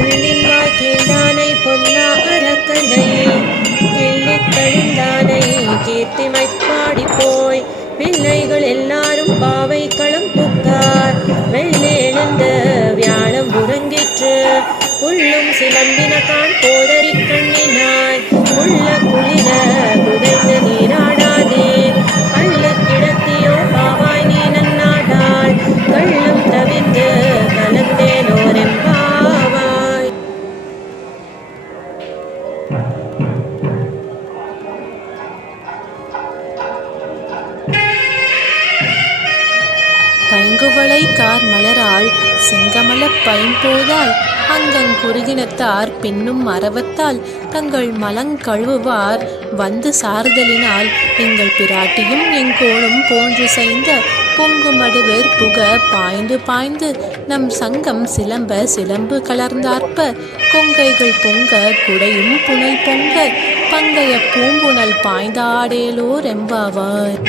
புள்ளில் மாகிழ்ந்தானை பொன்னா அரக்கனை கிள்ளி கழிந்தானை கீர்த்திமை பாடி போய். பிள்ளைகள் எல்லாரும் பாவை களம் புக்கார். வெள்ளே எழுந்த வியாழம் உறங்கிற்று. உள்ளும் சிலம்பின போதறி பைங்குவளை கார் மலராள் போதால் அங்கங் குறுகினத்தார் பின்னும் மறவத்தால் தங்கள் மலங் கழுவுவார். வந்து சார்தலினால் எங்கள் பிராட்டியும் எங்கோளும் போன்று செய்த பொங்குமடுவர் புக பாய்ந்து பாய்ந்து நம் சங்கம் சிலம்ப சிலம்பு கலர்ந்தார்ப்ப கொங்கைகள் பொங்க குடையும் புனல் பொங்க பங்கைய பூம்புணல் பாய்ந்தாடேலோர் எம்பாவார்